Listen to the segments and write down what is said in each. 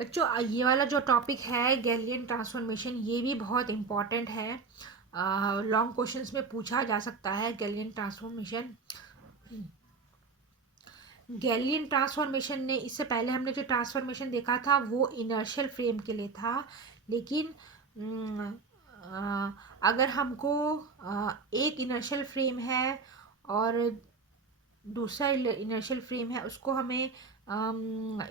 बच्चों ये वाला जो टॉपिक है गैलिलियन ट्रांसफॉर्मेशन, ये भी बहुत इम्पॉर्टेंट है। लॉन्ग क्वेश्चंस में पूछा जा सकता है गैलिलियन ट्रांसफॉर्मेशन। गैलिलियन ट्रांसफॉर्मेशन ने, इससे पहले हमने जो ट्रांसफॉर्मेशन देखा था वो इनर्शियल फ्रेम के लिए था। लेकिन अम, अगर हमको एक इनर्शियल फ्रेम है और दूसरा इनर्शियल फ्रेम है, उसको हमें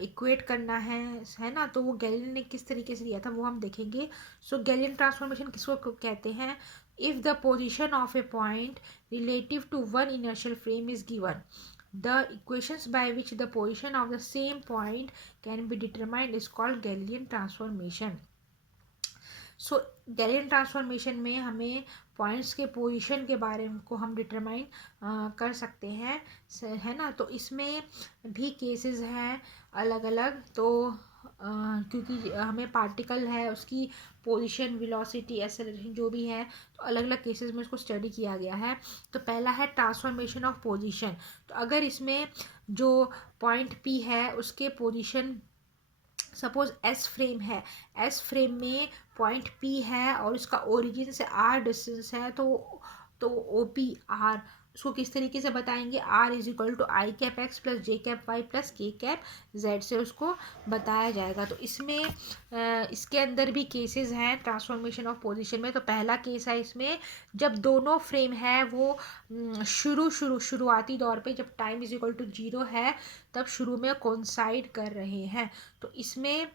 इक्वेट करना है ना, तो वो गैलीलियन ने किस तरीके से दिया था वो हम देखेंगे। सो गैलीलियन ट्रांसफॉर्मेशन किसको कहते हैं? If the position of a point relative to one inertial frame is given, the equations by which the position of the same point can be determined is called Galilean transformation. So Galilean transformation में हमें points के position के बारे में को हम determine कर सकते हैं, है ना। तो इसमें भी केसेस हैं अलग अलग। तो क्योंकि हमें पार्टिकल है उसकी पोजीशन, वेलोसिटी, एक्सेलरेशन जो भी है, तो अलग अलग केसेस में उसको स्टडी किया गया है। तो पहला है ट्रांसफॉर्मेशन ऑफ पोजीशन। तो अगर इसमें जो पॉइंट पी है उसके पोजीशन, सपोज एस फ्रेम है, एस फ्रेम में पॉइंट पी है और उसका ओरिजिन से आर डिस्टेंस है, तो ओ पी आर उसको किस तरीके से बताएंगे? R is equal to I cap X plus J cap Y plus K cap Z से उसको बताया जाएगा। तो इसमें इसके अंदर भी केसेस हैं ट्रांसफॉर्मेशन ऑफ पोजीशन में। तो पहला केस है इसमें, जब दोनों फ्रेम है वो शुरुआती दौर पे, जब टाइम इज इक्वल टू 0 है, तब शुरू में कोइंसाइड कर रहे हैं। तो इसमें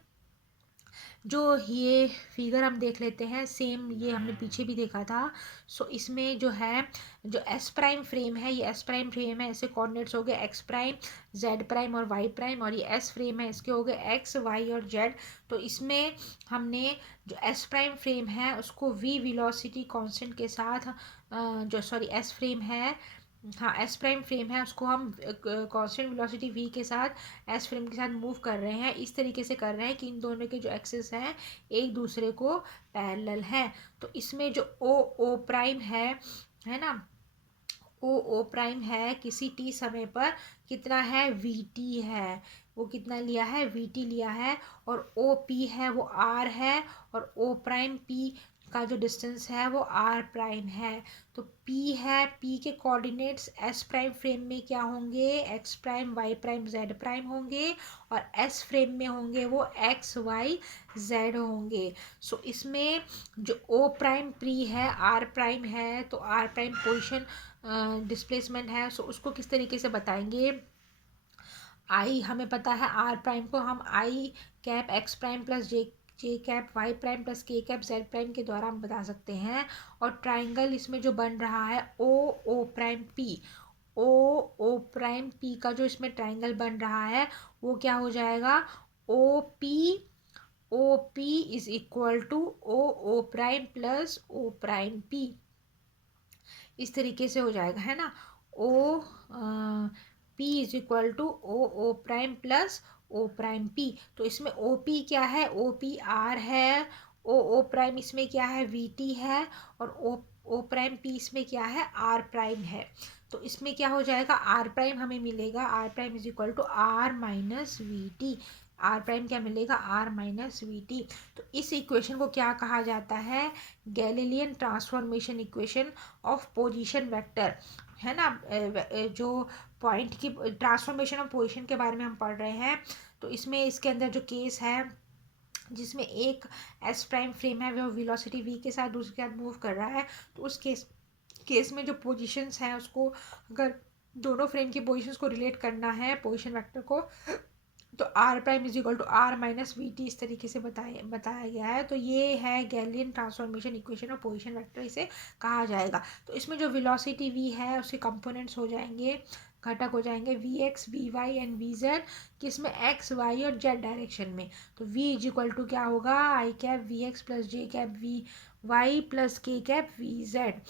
जो ये फिगर हम देख लेते हैं, सेम ये हमने पीछे भी देखा था। सो इसमें जो है, जो एस प्राइम फ्रेम है, ये एस प्राइम फ्रेम है, ऐसे कोऑर्डिनेट्स हो गए एक्स प्राइम, जेड प्राइम और वाई प्राइम, और ये एस फ्रेम है, इसके हो गए एक्स वाई और जेड। तो इसमें हमने जो एस प्राइम फ्रेम है उसको वी वेलोसिटी कांस्टेंट के साथ, जो सॉरी एस फ्रेम है, हाँ एस प्राइम फ्रेम है, उसको हम कांस्टेंट वेलोसिटी वी के साथ एस फ्रेम के साथ मूव कर रहे हैं। इस तरीके से कर रहे हैं कि इन दोनों के जो एक्सिस हैं एक दूसरे को पैरेलल हैं। तो इसमें जो ओ प्राइम है ना, ओ प्राइम है, किसी टी समय पर कितना है? वी टी है। वो कितना लिया है? वी टी लिया है। और ओ पी है वो आर है, और ओ प्राइम पी का जो डिस्टेंस है वो आर प्राइम है। तो पी है, पी के कोऑर्डिनेट्स एस प्राइम फ्रेम में क्या होंगे? X prime Y prime Z prime होंगे, और एस फ्रेम में होंगे वो एक्स वाई जेड होंगे। सो इसमें जो ओ प्राइम पी है आर प्राइम है, तो आर प्राइम पोजिशन डिस्प्लेसमेंट है, सो उसको किस तरीके से बताएंगे? आई हमें पता है, आर प्राइम को हम आई कैप एक्स प्राइम प्लस जे जे cap Y prime plus K cap Z prime के द्वारा हम बता सकते हैं। और ट्राइंगल इसमें जो बन रहा है ओ प्राइम पी, ओ प्राइम पी का जो इसमें ट्राइंगल बन रहा है वो क्या हो जाएगा? O P is equal to O prime plus O prime P. इस तरीके से हो जाएगा, है ना। O P is equal to O prime plus O prime P. तो इसमें ओ पी क्या है? ओ पी आर है। ओ प्राइम इसमें क्या है? वी टी है। और ओ प्राइम पी इसमें क्या है? आर प्राइम है। तो इसमें क्या हो जाएगा? आर प्राइम हमें मिलेगा, R prime is equal to R minus V T. R prime क्या मिलेगा? R minus V T. तो इस इक्वेशन को क्या कहा जाता है? Galilean transformation equation of position vector, है ना। जो पॉइंट की ट्रांसफॉर्मेशन ऑफ पोजीशन के बारे में हम पढ़ रहे हैं। तो इसमें इसके अंदर जो केस है जिसमें एक एस प्राइम फ्रेम है वो वेलोसिटी वी के साथ दूसरे के साथ मूव कर रहा है, तो उस केस में जो पोजीशंस हैं उसको, अगर दोनों फ्रेम की पोजीशंस को रिलेट करना है पोजीशन वेक्टर को, तो R prime is equal to R minus V T, इस तरीके से बताया गया है। तो ये है गैलिलियन ट्रांसफॉर्मेशन इक्वेशन और पोजीशन वेक्टर इसे कहा जाएगा। तो इसमें जो वेलोसिटी वी है उसके कंपोनेंट्स हो जाएंगे, घटक हो जाएंगे V X V Y and V Z, किसमें? एक्स वाई और जेड डायरेक्शन में। तो वी इज इक्वल टू क्या होगा? I cap V X plus J cap V Y plus K cap V Z.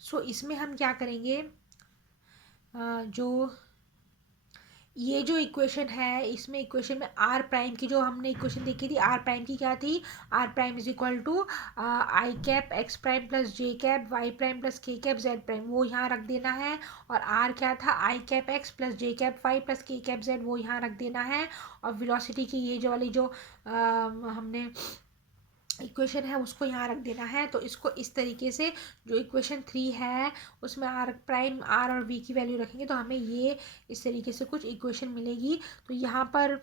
So इसमें हम क्या करेंगे? जो ये जो इक्वेशन है, इसमें इक्वेशन में आर प्राइम की जो हमने इक्वेशन देखी थी, आर प्राइम की क्या थी, R prime is equal to I cap X prime plus J cap Y prime plus K cap Z prime, वो यहाँ रख देना है। और आर क्या था, I cap X plus J cap Y plus K cap Z, वो यहाँ रख देना है। और वेलोसिटी की ये जो वाली जो हमने इक्वेशन है उसको यहाँ रख देना है। तो इसको इस तरीके से, जो इक्वेशन 3 है उसमें आर प्राइम, आर और वी की वैल्यू रखेंगे तो हमें ये इस तरीके से कुछ इक्वेशन मिलेगी। तो यहाँ पर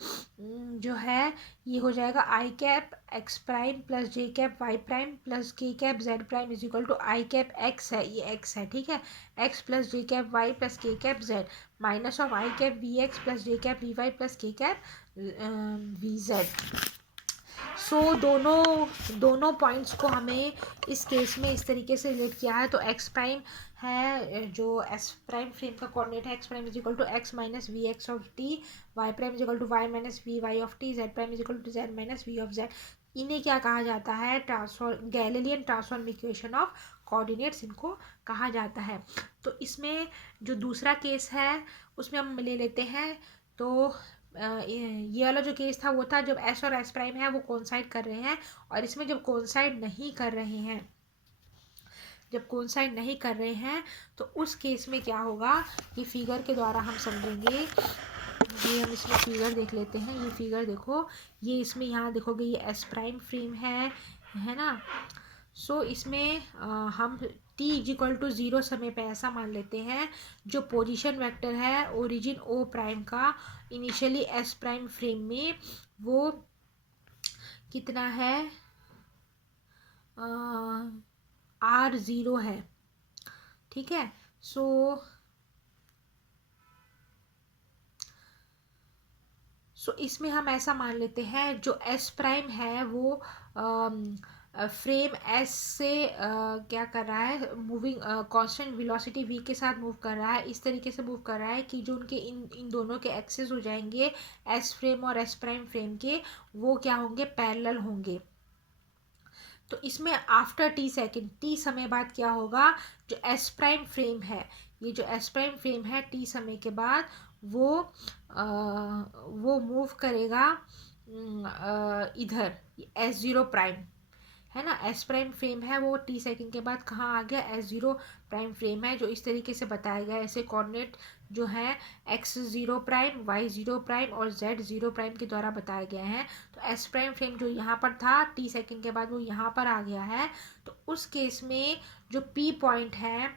जो है ये हो जाएगा I cap X prime plus J cap Y prime plus K cap Z prime is equal to I cap X है, ये एक्स है, ठीक है, X plus J cap Y plus K cap Z minus of I cap V X plus J cap V Y plus K cap V Z. So दोनों points को हमें इस case में इस तरीके से रिलेट किया है। तो एक्स प्राइम है, जो एस प्राइम फ्रेम का कोऑर्डिनेट है, X prime is equal to X minus V X of T, Y prime is equal to Y minus V Y of T, Z prime is equal to Z minus V of Z. इन्हें क्या कहा जाता है, transform Galilean transform equation of coordinates इनको कहा जाता है। तो इसमें जो दूसरा केस है उसमें हम ले लेते हैं। तो ये वाला जो केस था वो था जब एस और एस प्राइम है वो कोइंसाइड कर रहे हैं। और इसमें जब कोइंसाइड नहीं कर रहे हैं, जब कोइंसाइड नहीं कर रहे हैं तो उस केस में क्या होगा, ये फिगर के द्वारा हम समझेंगे। ये हम इसमें फिगर देख लेते हैं। ये फिगर देखो, ये इसमें यहाँ देखोगे ये एस प्राइम फ्रेम है ना। सो इसमें हम t इज इक्वल टू 0 समय पे ऐसा मान लेते हैं, जो पोजीशन वेक्टर है ओरिजिन ओ प्राइम का इनिशियली एस प्राइम फ्रेम में, वो कितना है, R0 है, ठीक है। सो इसमें हम ऐसा मान लेते हैं जो एस प्राइम है वो फ्रेम एस से क्या कर रहा है, मूविंग कांस्टेंट वेलोसिटी वी के साथ मूव कर रहा है। इस तरीके से मूव कर रहा है कि जो उनके इन दोनों के एक्सेस हो जाएंगे एस फ्रेम और एस प्राइम फ्रेम के, वो क्या होंगे, पैरेलल होंगे। तो इसमें आफ्टर टी सेकेंड, टी समय बाद क्या होगा, जो एस प्राइम फ्रेम है, ये जो एस प्राइम फ्रेम है टी समय के बाद वो मूव करेगा इधर S0 प्राइम, है ना। एस प्राइम फ्रेम है वो टी सेकेंड के बाद कहाँ आ गया, S0 प्राइम फ्रेम है, जो इस तरीके से बताया गया है। ऐसे कोऑर्डिनेट जो है x0 प्राइम, y0 प्राइम और z0 प्राइम के द्वारा बताए गए हैं। तो एस प्राइम फ्रेम जो यहाँ पर था टी सेकेंड के बाद वो यहाँ पर आ गया है। तो उस केस में जो p पॉइंट है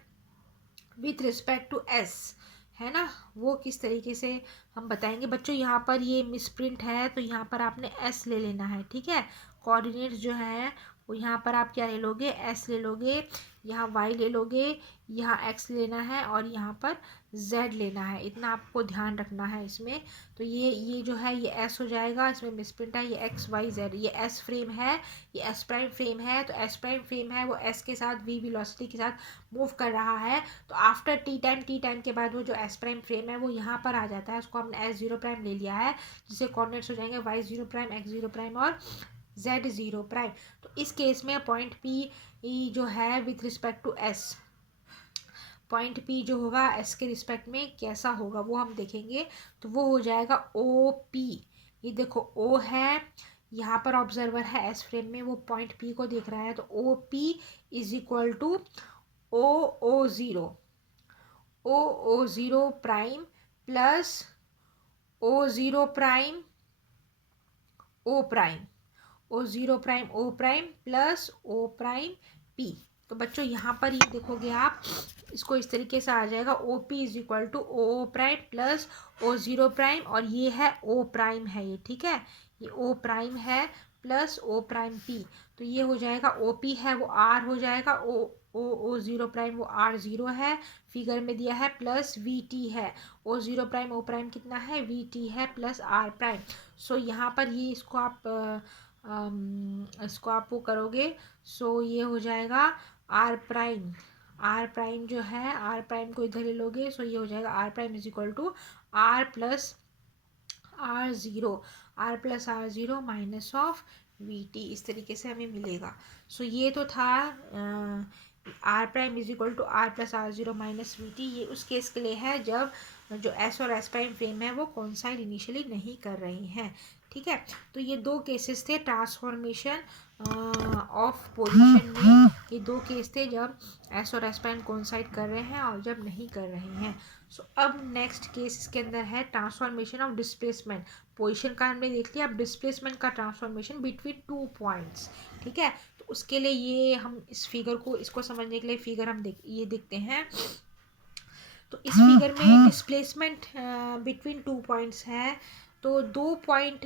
विथ रिस्पेक्ट टू s, है ना, वो किस तरीके से हम बताएंगे। बच्चों यहाँ पर ये मिसप्रिंट है तो यहाँ पर आपने s ले लेना है, ठीक है। कोऑर्डिनेट्स जो है वो यहाँ पर आप क्या ले लोगे, s ले लोगे, यहाँ y ले लोगे, यहाँ x लेना है और यहाँ पर z लेना है। इतना आपको ध्यान रखना है इसमें। तो ये जो है ये s हो जाएगा, इसमें मिसप्रिंट है, ये x y z, ये s फ्रेम है, ये s प्राइम फ्रेम है। तो s प्राइम फ्रेम है वो s के साथ v वेलोसिटी के साथ मूव कर रहा है। तो आफ्टर टी टाइम के बाद वो जो s प्राइम फ्रेम है वो यहाँ पर आ जाता है, उसको हमने S0 प्राइम ले लिया है, जिसे कोऑर्डिनेट्स हो जाएंगे y0 प्राइम, x0 प्राइम और z0 प्राइम। तो इस केस में पॉइंट p जो है with respect to s, point p जो होगा s के रिस्पेक्ट में कैसा होगा वो हम देखेंगे। तो वो हो जाएगा OP, ये देखो O है, यहाँ पर ऑब्जर्वर है एस फ्रेम में, वो पॉइंट p को देख रहा है। तो OP is equal to OO0 prime plus O0 prime O prime, O0 prime O prime plus O prime P। तो बच्चों यहाँ पर ये देखोगे आप, इसको इस तरीके से आ जाएगा OP is equal to O prime plus O0 prime, और ये है O प्राइम है ये, ठीक है, ये O प्राइम है प्लस O प्राइम P। तो ये हो जाएगा OP है वो R हो जाएगा, O0 प्राइम वो R0 है, फिगर में दिया है, प्लस VT है, O0 प्राइम O प्राइम कितना है, VT है प्लस R प्राइम। सो यहाँ पर ये इसको आप वो करोगे, सो ये हो जाएगा R प्राइम, R प्राइम जो है R प्राइम को इधर ले लोगे, सो ये हो जाएगा R prime is equal to R plus R0 minus of VT, इस तरीके से हमें मिलेगा। सो ये तो था R prime is equal to R plus R0 minus VT। ये उस केस के लिए है जब जो एस और एस प्राइम फ्रेम है वो कोइंसाइड इनिशियली नहीं कर रही हैं। ठीक है, तो ये दो केसेस थे ट्रांसफॉर्मेशन ऑफ पोजीशन में। ये दो केस थे जब एस और एस प्राइम कोइंसाइड कर रहे हैं और जब नहीं कर रहे हैं। सो अब नेक्स्ट केस इसके अंदर है ट्रांसफॉर्मेशन ऑफ डिस्प्लेसमेंट। पोजीशन का हमने देख लिया, अब डिस्प्लेसमेंट का ट्रांसफॉर्मेशन बिटवीन टू पॉइंट्स। ठीक है, तो उसके लिए ये हम इस फिगर को, इसको समझने के लिए फिगर हम ये देखते हैं। तो इस फिगर में डिस्प्लेसमेंट बिटवीन टू पॉइंट्स है। तो दो पॉइंट,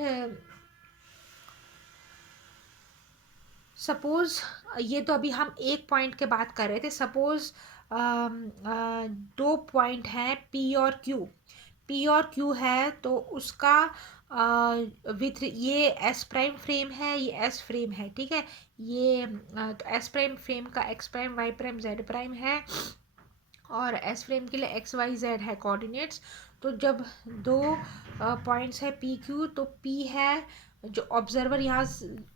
सपोज ये तो अभी हम एक पॉइंट के बात कर रहे थे। सपोज दो पॉइंट हैं पी और क्यू। पी और क्यू है तो उसका विथ ये एस प्राइम फ्रेम है, ये एस फ्रेम है। ठीक है, ये तो एस प्राइम फ्रेम का X prime Y prime Z prime है और एस फ्रेम के लिए एक्स वाई जेड है कोऑर्डिनेट्स। तो जब दो पॉइंट्स है पी क्यू, तो पी है जो ऑब्जर्वर यहाँ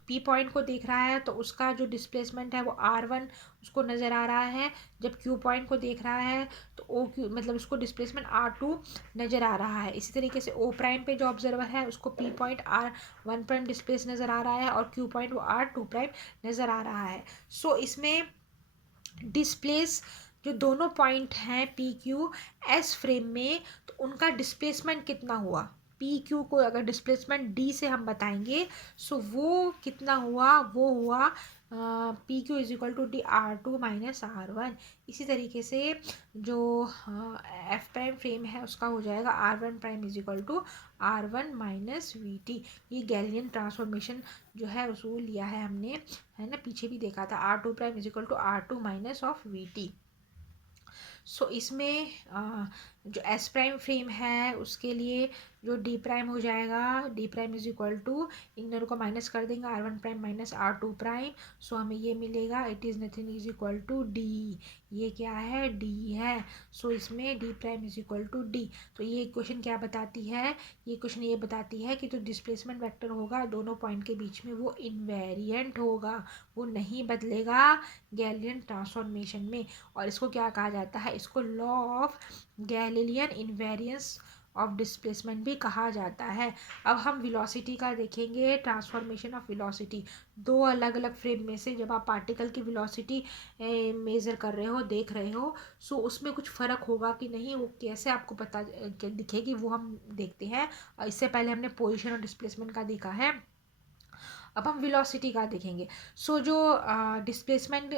पी पॉइंट को देख रहा है तो उसका जो डिस्प्लेसमेंट है वो r1 उसको नज़र आ रहा है। जब क्यू पॉइंट को देख रहा है तो ओ क्यू मतलब उसको डिस्प्लेसमेंट r2 नज़र आ रहा है। इसी तरीके से ओ प्राइम पे जो ऑब्जर्वर है उसको P point r1 prime displace नज़र आ रहा है और क्यू पॉइंट वो r2 प्राइम नज़र आ रहा है। सो इसमें डिस्प्लेस जो दोनों पॉइंट हैं पी क्यू एस फ्रेम में, तो उनका डिस्प्लेसमेंट कितना हुआ। पी क्यू को अगर डिस्प्लेसमेंट डी से हम बताएंगे, सो वो कितना हुआ, वो हुआ P Q is equal to D R two minus R one. इसी तरीके से जो एफ प्राइम फ्रेम है उसका हो जाएगा R one prime is equal to R one minus V T. ये गैलिलियन ट्रांसफॉर्मेशन जो है उसूल लिया है हमने, है ना, पीछे भी देखा था। R two prime is equal to R two minus of V T. So इसमें जो एस प्राइम फ्रेम है उसके लिए जो डी प्राइम हो जाएगा, D prime is equal to, इन दोनों को माइनस कर देंगे, R one prime minus R two prime. So हमें ये मिलेगा it is nothing is equal to D. ये क्या है, डी है। सो इसमें D prime is equal to D. तो ये इक्वेशन क्या बताती है, ये क्वेश्चन ये बताती है कि जो डिस्प्लेसमेंट वेक्टर होगा दोनों पॉइंट के बीच में वो इनवेरिएंट होगा, वो नहीं बदलेगा गैलिलियन ट्रांसफॉर्मेशन में। और इसको क्या कहा जाता है, इसको law of Galilean invariance of displacement भी कहा जाता है। अब हम वेलोसिटी का देखेंगे, ट्रांसफॉर्मेशन ऑफ वेलोसिटी। दो अलग अलग फ्रेम में से जब आप पार्टिकल की वेलोसिटी मेज़र कर रहे हो, देख रहे हो, सो उसमें कुछ फ़र्क होगा कि नहीं, वो कैसे आपको पता दिखेगी वो हम देखते हैं। इससे पहले हमने पोजीशन और डिस्प्लेसमेंट का देखा है, अब हम वेलोसिटी का देखेंगे। सो जो डिस्प्लेसमेंट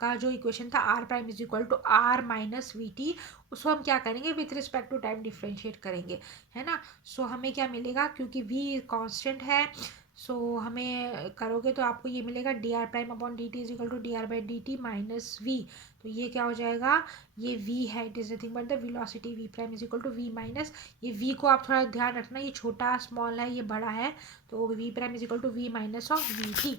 का जो इक्वेशन था R prime is equal to R minus V T, उसको हम क्या करेंगे, with respect to time differentiate करेंगे, है ना। सो हमें क्या मिलेगा, क्योंकि वी कांस्टेंट है, सो हमें करोगे तो आपको ये मिलेगा D R prime upon D T is equal to D R by D T minus V. तो ये क्या हो जाएगा, ये v है, it is nothing but the velocity v prime is equal to v minus, ये v को आप थोड़ा ध्यान रखना, ये छोटा स्मॉल है, ये बड़ा है, तो v prime is equal to v minus of V T.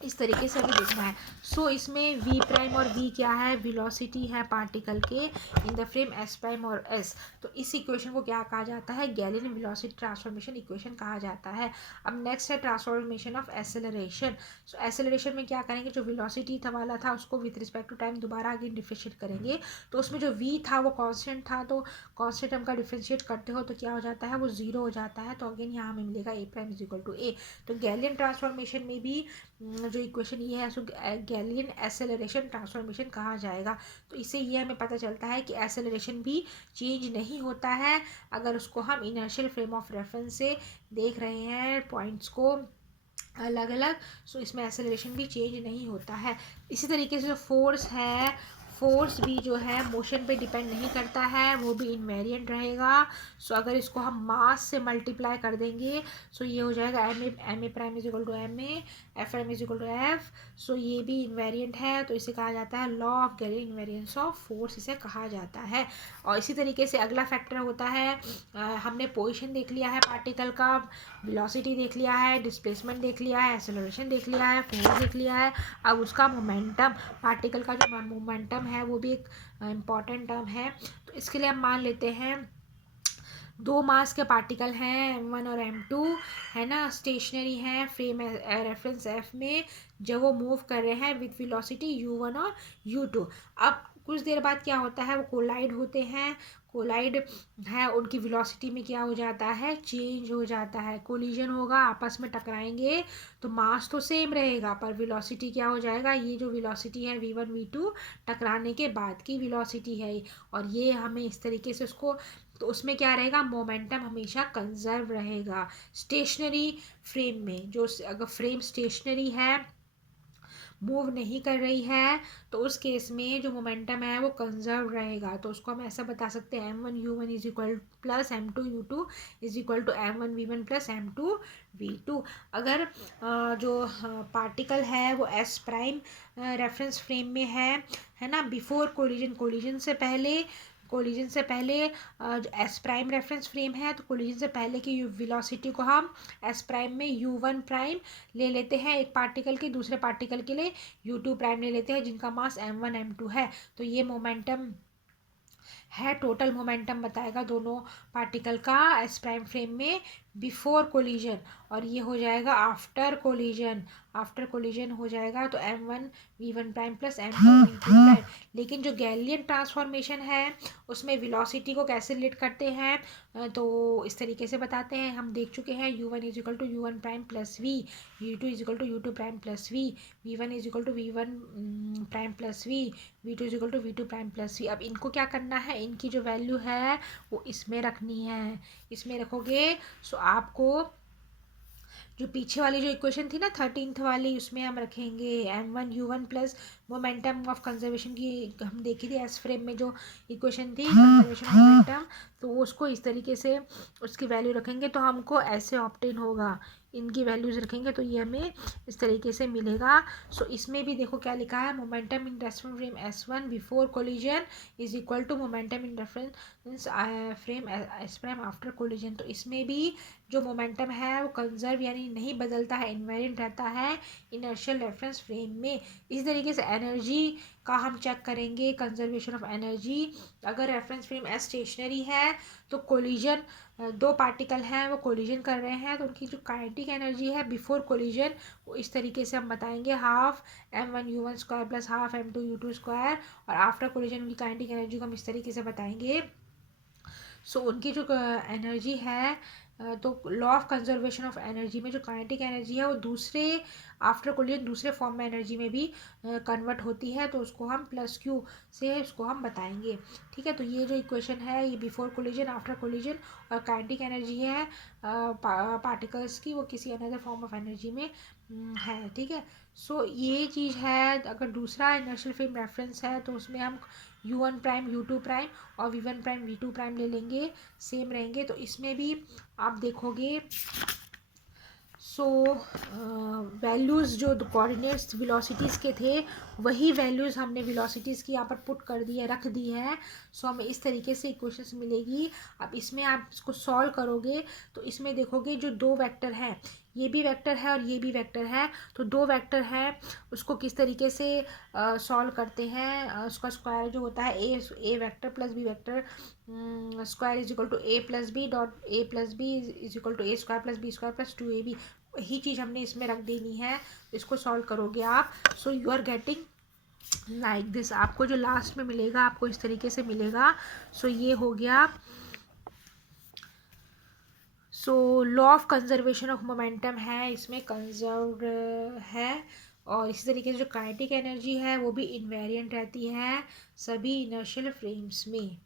इस तरीके से हमें देखना है। सो इसमें v प्राइम और v क्या है, वेलोसिटी है पार्टिकल के in the frame s prime और s। तो इस इक्वेशन को क्या कहा जाता है, गैलिलियन वेलोसिटी ट्रांसफॉर्मेशन इक्वेशन कहा जाता है। अब नेक्स्ट है transformation of acceleration. So acceleration में क्या करेंगे, जो वेलोसिटी था वाला था उसको विथ रिस्पेक्ट टू टाइम दोबारा अगेन डिफ्रेंशिएट करेंगे। तो उसमें जो v था वो कांस्टेंट था, तो कांस्टेंट टर्म का डिफ्रेंशिएट करते हो तो क्या हो जाता है, वो जीरो हो जाता है। तो अगेन यहाँ हमें मिलेगा a prime is equal to a। तो गैलिलियन ट्रांसफॉर्मेशन में भी जो इक्वेशन ये है उसको गैलिलियन एसेलरेशन ट्रांसफॉर्मेशन कहा जाएगा। तो इससे ये हमें पता चलता है कि एसेलरेशन भी चेंज नहीं होता है अगर उसको हम इनर्शियल फ्रेम ऑफ रेफरेंस से देख रहे हैं पॉइंट्स को अलग अलग। सो इसमें एसेलरेशन भी चेंज नहीं होता है। इसी तरीके से जो फोर्स है, फोर्स भी जो है मोशन पे डिपेंड नहीं करता है, वो भी इनवेरिएंट रहेगा। सो अगर इसको हम मास से मल्टीप्लाई कर देंगे, सो ये हो जाएगा M A prime is equal to M A, F prime is equal to F. So ये भी इनवेरिएंट है, तो इसे कहा जाता है law of Galilean invariance of force, इसे कहा जाता है। और इसी तरीके से अगला फैक्टर होता है, हमने पोजीशन देख लिया है पार्टिकल का, वेलोसिटी देख लिया है, डिस्प्लेसमेंट देख लिया है, एक्सेलरेशन देख लिया है, फोर्स देख लिया है। अब उसका मोमेंटम, पार्टिकल का जो मोमेंटम है वो भी एक इम्पॉर्टेंट टर्म है। तो इसके लिए हम मान लेते हैं दो मास के पार्टिकल हैं M1 और M2, है ना, स्टेशनरी हैं फ्रेम रेफरेंस F में, जब वो मूव कर रहे हैं विथ वेलोसिटी u1 और u2। अब कुछ देर बाद क्या होता है, वो कोलाइड होते हैं। कोलाइड है उनकी वेलोसिटी में क्या हो जाता है, चेंज हो जाता है। कोलिजन होगा, आपस में टकराएंगे तो मास तो सेम रहेगा पर वेलोसिटी क्या हो जाएगा, ये जो वेलोसिटी है v1 v2 टकराने के बाद की वेलोसिटी है। और ये हमें इस तरीके से उसको, तो उसमें क्या रहेगा, मोमेंटम हमेशा कंजर्व रहेगा स्टेशनरी फ्रेम में। जो अगर फ्रेम स्टेशनरी है, मूव नहीं कर रही है, तो उस केस में जो मोमेंटम है वो कंजर्व रहेगा। तो उसको हम ऐसा बता सकते हैं m1u1 is equal plus m2u2 is equal to m1v1 plus m2v2। अगर जो पार्टिकल है वो s प्राइम रेफरेंस फ्रेम में है ना, बिफोर कोलिजन, कोलिजन से पहले जो एस प्राइम रेफरेंस फ्रेम है, तो कोलिजन से पहले की वेलोसिटी को हम एस प्राइम में u1 प्राइम ले लेते हैं एक पार्टिकल के, दूसरे पार्टिकल के लिए u2 प्राइम ले लेते हैं जिनका मास m1 m2 है। तो ये मोमेंटम है, टोटल मोमेंटम बताएगा दोनों पार्टिकल का एस प्राइम फ्रेम में बिफोर कोलिजन। और ये हो जाएगा आफ्टर कोलिजन, आफ्टर कोलिजन हो जाएगा तो m1 v1 prime plus m2 v2 prime. लेकिन जो गैलिलियन ट्रांसफॉर्मेशन है उसमें वेलोसिटी को कैसे रिलेट करते हैं, तो इस तरीके से बताते हैं। हम देख चुके हैं u1 is equal to u1 prime plus v, u2 is equal to u2 prime plus v, v1 is equal to v1 prime plus v, v2 is equal to v2 prime plus v। अब इनको क्या करना है, इनकी जो value है वो इसमें रखनी है। इसमें रखोगे सो आपको जो पीछे वाली जो इक्वेशन थी ना 13th वाली, उसमें हम रखेंगे m1u1 plus momentum of conservation की हम देखी थी एस फ्रेम में जो इक्वेशन थी कंजर्वेशन ऑफ मोमेंटम, तो उसको इस तरीके से उसकी वैल्यू रखेंगे तो हमको ऐसे ऑप्टेन होगा। इनकी वैल्यूज रखेंगे तो ये हमें इस तरीके से मिलेगा। सो इसमें भी देखो क्या लिखा है, momentum in reference frame s1 before collision is equal to momentum in reference frame S prime after collision. तो इसमें भी जो मोमेंटम है वो कंजर्व यानी नहीं बदलता है, इन्वेरिएंट रहता है इनर्शियल रेफरेंस फ्रेम में। इस तरीके से एनर्जी का हम चेक करेंगे, कंजर्वेशन ऑफ एनर्जी। अगर रेफरेंस फ्रेम एस स्टेशनरी है तो कोलिजन, दो पार्टिकल हैं वो कोलिजन कर रहे हैं तो उनकी जो काइनेटिक एनर्जी है बिफोर कोलिजन वो इस तरीके से हम बताएंगे, half m1u1 square plus half m2u2 square. और आफ्टर कोलिजन उनकी काइनेटिक एनर्जी को हम इस तरीके से बताएंगे। सो उनकी जो एनर्जी है, तो law of conservation of energy में जो काइनेटिक एनर्जी है वो दूसरे आफ्टर कोलिजन दूसरे फॉर्म में एनर्जी में भी कन्वर्ट होती है, तो उसको हम प्लस क्यू से उसको हम बताएंगे। ठीक है, तो ये जो इक्वेशन है ये बिफोर कोलिजन, आफ्टर कोलिजन और काइनेटिक एनर्जी है पार्टिकल्स की, वो किसी अनदर फॉर्म ऑफ एनर्जी में है। ठीक है, सो ये चीज़ है। अगर दूसरा इनर्शियल फ्रेम रेफरेंस है तो उसमें हम u1 प्राइम u2 प्राइम और v1 प्राइम v2 प्राइम ले लेंगे, सेम रहेंगे। तो इसमें भी आप देखोगे सो वैल्यूज़ जो कोऑर्डिनेट्स वेलोसिटीज़ के थे वही वैल्यूज़ हमने वेलोसिटीज़ की यहाँ पर पुट कर दी है, रख दी है। सो हमें इस तरीके से इक्वेशंस मिलेगी। अब इसमें आप इसको सॉल्व करोगे तो इसमें देखोगे जो दो वेक्टर हैं, ये भी वेक्टर है और ये भी वेक्टर है, तो दो वेक्टर है उसको किस तरीके से सॉल्व करते हैं। उसका स्क्वायर जो होता है A vector plus B vector square is equal to A plus B dot A plus B is equal to A square plus B square plus 2ab। वही चीज़ हमने इसमें रख देनी है, इसको सॉल्व करोगे आप। So you are getting like this, आपको जो लास्ट में मिलेगा आपको इस तरीके से मिलेगा। सो ये हो गया। So law of conservation of momentum है, इसमें कंजर्व है। और इसी तरीके से जो काइनेटिक एनर्जी है वो भी इन्वेरिएंट रहती है सभी इनर्शियल फ्रेम्स में।